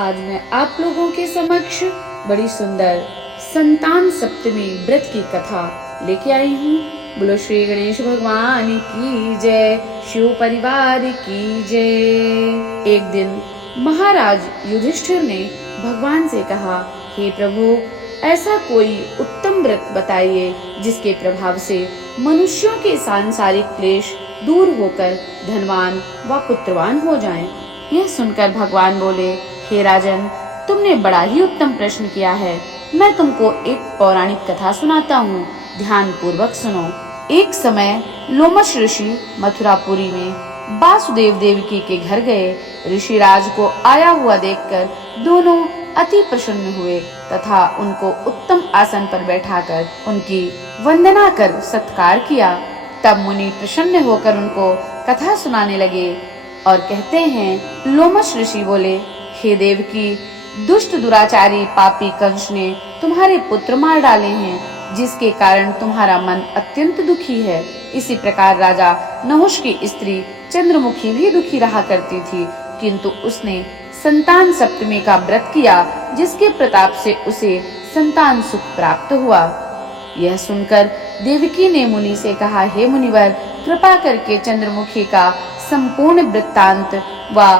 आज मैं आप लोगों के समक्ष बड़ी सुंदर संतान सप्तमी व्रत की कथा लेके आई हूँ। बोलो श्री गणेश भगवान की जय, शिव परिवार की जय। एक दिन महाराज युधिष्ठिर ने भगवान से कहा, हे प्रभु, ऐसा कोई उत्तम व्रत बताइए जिसके प्रभाव से मनुष्यों के सांसारिक क्लेश दूर होकर धनवान व पुत्रवान हो जाएं। यह सुनकर भगवान बोले, हे राजन, तुमने बड़ा ही उत्तम प्रश्न किया है। मैं तुमको एक पौराणिक कथा सुनाता हूँ, ध्यान पूर्वक सुनो। एक समय लोमश ऋषि मथुरापुरी में वासुदेव देवकी के घर गए। ऋषिराज को आया हुआ देखकर दोनों अति प्रसन्न हुए तथा उनको उत्तम आसन पर बैठाकर उनकी वंदना कर सत्कार किया। तब मुनि प्रसन्न होकर उनको कथा सुनाने लगे और कहते हैं, लोमश ऋषि बोले, हे देवकी, दुष्ट दुराचारी पापी कंस ने तुम्हारे पुत्र मार डाले हैं, जिसके कारण तुम्हारा मन अत्यंत दुखी है। इसी प्रकार राजा नहुष की स्त्री चंद्रमुखी भी दुखी रहा करती थी, किंतु उसने संतान सप्तमी का व्रत किया, जिसके प्रताप से उसे संतान सुख प्राप्त हुआ। यह सुनकर देवकी ने मुनि से कहा, हे मुनिवर, कृपा करके चंद्रमुखी का संपूर्ण वृत्तांत व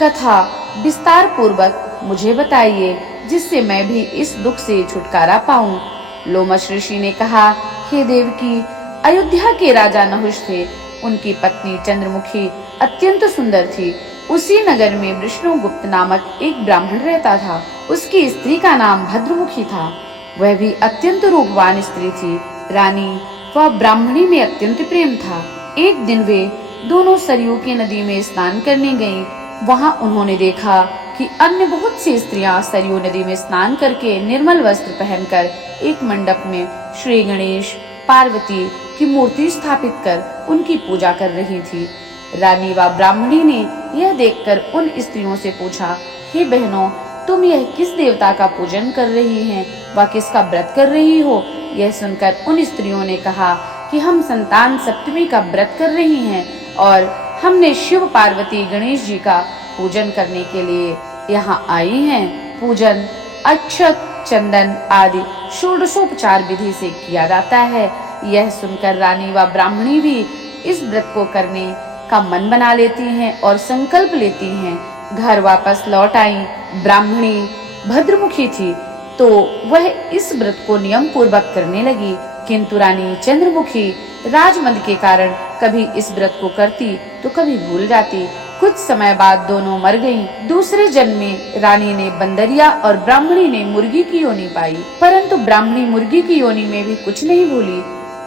कथा विस्तार पूर्वक मुझे बताइए, जिससे मैं भी इस दुख से छुटकारा पाऊं। लोमश ऋषि ने कहा, हे देवकी, अयोध्या के राजा नहुष थे। उनकी पत्नी चंद्रमुखी अत्यंत सुंदर थी। उसी नगर में विष्णुगुप्त नामक एक ब्राह्मण रहता था। उसकी स्त्री का नाम भद्रमुखी था। वह भी अत्यंत रूपवान स्त्री थी। रानी व ब्राह्मणी में अत्यंत प्रेम था। एक दिन वे दोनों सरयू की नदी में स्नान करने गईं। वहां उन्होंने देखा कि अन्य बहुत सी स्त्रियां सरयू नदी में स्नान करके निर्मल वस्त्र पहनकर एक मंडप में श्री गणेश पार्वती की मूर्ति स्थापित कर उनकी पूजा कर रही थी। रानी व ब्राह्मणी ने यह देखकर उन स्त्रियों से पूछा, हे बहनों, तुम यह किस देवता का पूजन कर रही हैं व किसका व्रत कर रही हो? यह सुनकर उन स्त्रियों ने कहा कि हम संतान सप्तमी का व्रत कर रही हैं और हमने शिव पार्वती गणेश जी का पूजन करने के लिए यहाँ आई हैं। पूजन अक्षत चंदन आदि षोडशोपचार विधि से किया जाता है। यह सुनकर रानी व ब्राह्मणी भी इस व्रत को करने का मन बना लेती हैं और संकल्प लेती हैं। घर वापस लौट आई। ब्राह्मणी भद्रमुखी थी तो वह इस व्रत को नियम पूर्वक करने लगी, किंतु रानी चंद्रमुखी राजमद के कारण कभी इस व्रत को करती तो कभी भूल जाती। कुछ समय बाद दोनों मर गईं। दूसरे जन्म में रानी ने बंदरिया और ब्राह्मणी ने मुर्गी की योनि पाई, परंतु ब्राह्मणी मुर्गी की योनि में भी कुछ नहीं भूली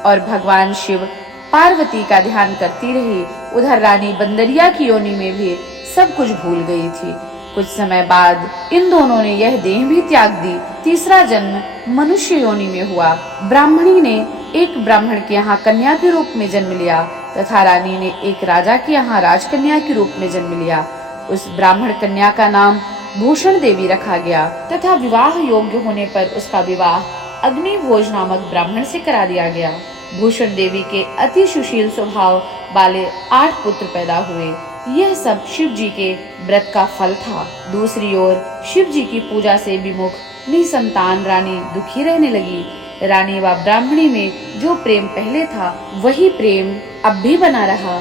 और भगवान शिव पार्वती का ध्यान करती रही। उधर रानी बंदरिया की योनि में भी सब कुछ भूल गई थी। कुछ समय बाद इन दोनों ने यह देह भी त्याग दी। तीसरा जन्म मनुष्य योनि में हुआ। ब्राह्मणी ने एक ब्राह्मण के यहाँ कन्या के रूप में जन्म लिया तथा रानी ने एक राजा के यहाँ राजकन्या के रूप में जन्म लिया। उस ब्राह्मण कन्या का नाम भूषण देवी रखा गया तथा विवाह योग्य होने पर उसका विवाह अग्निभोज नामक ब्राह्मण से करा दिया गया। भूषण देवी के अति सुशील स्वभाव वाले 8 पुत्र पैदा हुए। यह सब शिव जी के व्रत का फल था। दूसरी ओर शिव जी की पूजा से विमुख निसंतान रानी दुखी रहने लगी। रानी व ब्राह्मणी में जो प्रेम पहले था वही प्रेम अब भी बना रहा।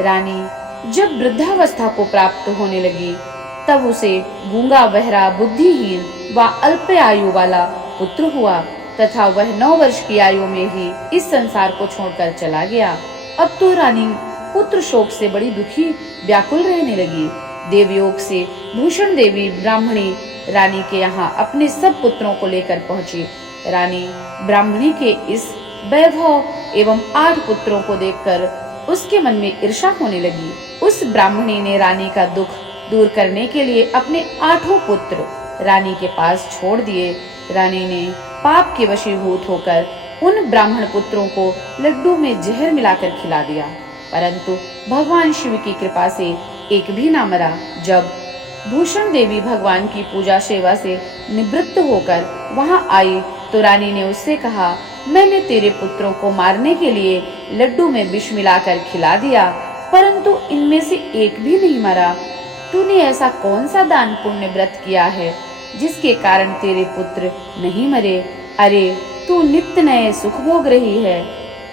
रानी जब वृद्धावस्था को प्राप्त होने लगी तब उसे गूंगा बहरा बुद्धिहीन व अल्प आयु वाला पुत्र हुआ तथा वह 9 वर्ष की आयु में ही इस संसार को छोड़कर चला गया। अब तो रानी पुत्र शोक से बड़ी दुखी व्याकुल रहने लगी। देवयोग से भूषण देवी ब्राह्मणी रानी के यहाँ अपने सब पुत्रों को लेकर पहुंची। रानी ब्राह्मणी के इस वैभव एवं 8 पुत्रों को देखकर उसके मन में ईर्ष्या होने लगी। उस ब्राह्मणी ने रानी का दुख दूर करने के लिए अपने 8 पुत्र रानी के पास छोड़ दिए। रानी ने पाप के वशीभूत होकर उन ब्राह्मण पुत्रों को लड्डू में जहर मिलाकर खिला दिया, परंतु भगवान शिव की कृपा से एक भी ना मरा। जब भूषण देवी भगवान की पूजा सेवा से निवृत्त होकर वहां आई तो रानी ने उससे कहा, मैंने तेरे पुत्रों को मारने के लिए लड्डू में विष मिलाकर खिला दिया, परंतु इनमें से एक भी नहीं मरा। तूने ऐसा कौन सा दान पुण्य व्रत किया है जिसके कारण तेरे पुत्र नहीं मरे? अरे तू नित्य नए सुख भोग रही है,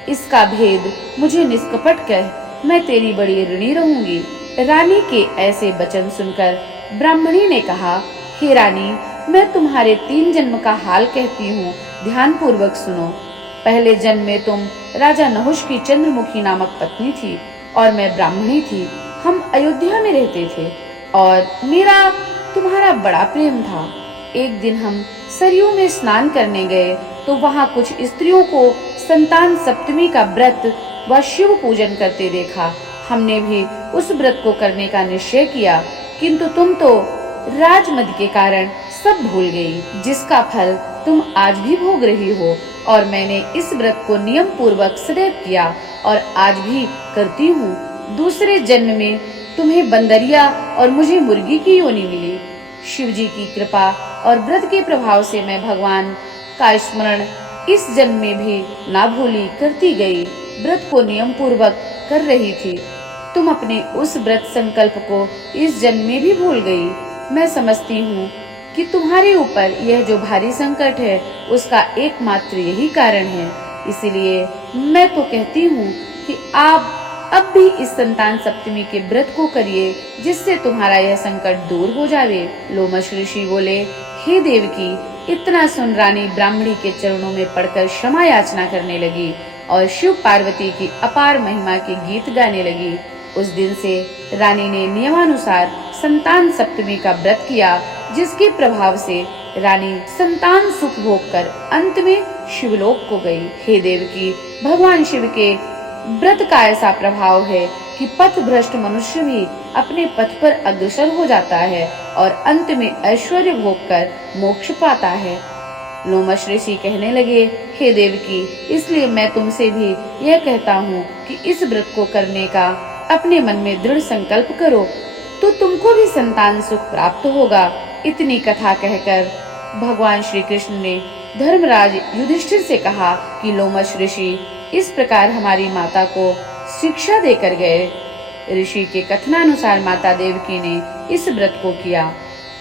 इसका भेद मुझे निष्कपट कह, मैं तेरी बड़ी ऋणी रहूंगी। रानी के ऐसे वचन सुनकर ब्राह्मणी ने कहा, हे रानी, मैं तुम्हारे 3 जन्म का हाल कहती हूँ, ध्यान पूर्वक सुनो। पहले जन्म में तुम राजा नहुष की चंद्रमुखी नामक पत्नी थी और मैं ब्राह्मणी थी। हम अयोध्या में रहते थे और मेरा तुम्हारा बड़ा प्रेम था। एक दिन हम सरयू में स्नान करने गए तो वहाँ कुछ स्त्रियों को संतान सप्तमी का व्रत व शिव पूजन करते देखा। हमने भी उस व्रत को करने का निश्चय किया, किंतु तुम तो राजमद के कारण सब भूल गई, जिसका फल तुम आज भी भोग रही हो। और मैंने इस व्रत को नियम पूर्वक सदैव किया और आज भी करती हूँ। दूसरे जन्म में तुम्हें बंदरिया और मुझे मुर्गी की योनि मिली। शिव जी की कृपा और व्रत के प्रभाव से मैं भगवान का स्मरण इस जन्म में भी ना भूली करती गई, व्रत को नियम पूर्वक कर रही थी। तुम अपने उस व्रत संकल्प को इस जन्म में भी भूल गई। मैं समझती हूँ कि तुम्हारे ऊपर यह जो भारी संकट है उसका एकमात्र यही कारण है। इसलिए मैं तो कहती हूँ कि आप अब भी इस संतान सप्तमी के व्रत को करिए, जिससे तुम्हारा यह संकट दूर हो जावे। लोमश ऋषि बोले, हे देवकी, इतना सुन रानी ब्राह्मणी के चरणों में पड़कर क्षमा याचना करने लगी और शिव पार्वती की अपार महिमा के गीत गाने लगी। उस दिन से रानी ने नियमानुसार संतान सप्तमी का व्रत किया, जिसके प्रभाव से रानी संतान सुख भोग कर अंत में शिवलोक को गई। हे देवकी, भगवान शिव के व्रत का ऐसा प्रभाव है कि पथ भ्रष्ट मनुष्य भी अपने पथ पर अग्रसर हो जाता है और अंत में ऐश्वर्य भोग कर मोक्ष पाता है। लोमश ऋषि कहने लगे, हे देवकी, इसलिए मैं तुमसे भी यह कहता हूँ कि इस व्रत को करने का अपने मन में दृढ़ संकल्प करो, तो तुमको भी संतान सुख प्राप्त होगा। इतनी कथा कहकर भगवान श्री कृष्ण ने धर्मराज युधिष्ठिर से कहा कि लोमश ऋषि इस प्रकार हमारी माता को शिक्षा देकर गए। ऋषि के कथनानुसार माता देवकी ने इस व्रत को किया,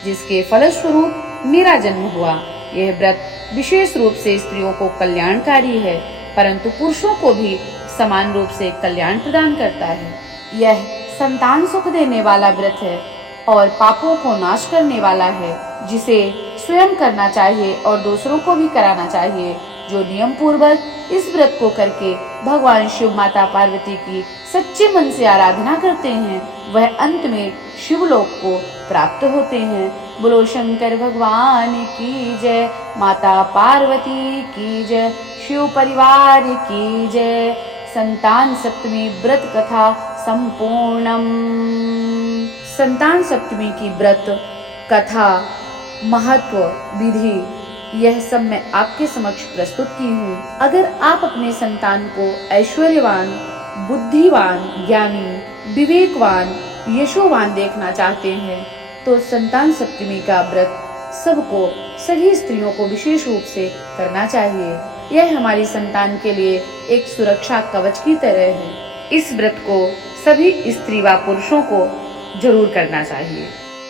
जिसके फलस्वरूप मेरा जन्म हुआ। यह व्रत विशेष रूप से स्त्रियों को कल्याणकारी है, परंतु पुरुषों को भी समान रूप से कल्याण प्रदान करता है। यह संतान सुख देने वाला व्रत है और पापों को नाश करने वाला है, जिसे स्वयं करना चाहिए और दूसरों को भी कराना चाहिए। जो नियम पूर्वक इस व्रत को करके भगवान शिव माता पार्वती की सच्चे मन से आराधना करते हैं, वह अंत में शिवलोक को प्राप्त होते हैं। बोलो शंकर भगवान की जय, माता पार्वती की जय, शिव परिवार की जय। संतान सप्तमी व्रत कथा संपूर्णम। संतान सप्तमी की व्रत कथा, महत्व, विधि, यह सब मैं आपके समक्ष प्रस्तुत की हूँ। अगर आप अपने संतान को ऐश्वर्यवान, बुद्धिवान, ज्ञानी, विवेकवान, यशोवान देखना चाहते हैं तो संतान सप्तमी का व्रत सबको, सभी स्त्रियों को विशेष रूप से करना चाहिए। यह हमारी संतान के लिए एक सुरक्षा कवच की तरह है। इस व्रत को सभी स्त्री व पुरुषों को जरूर करना चाहिए।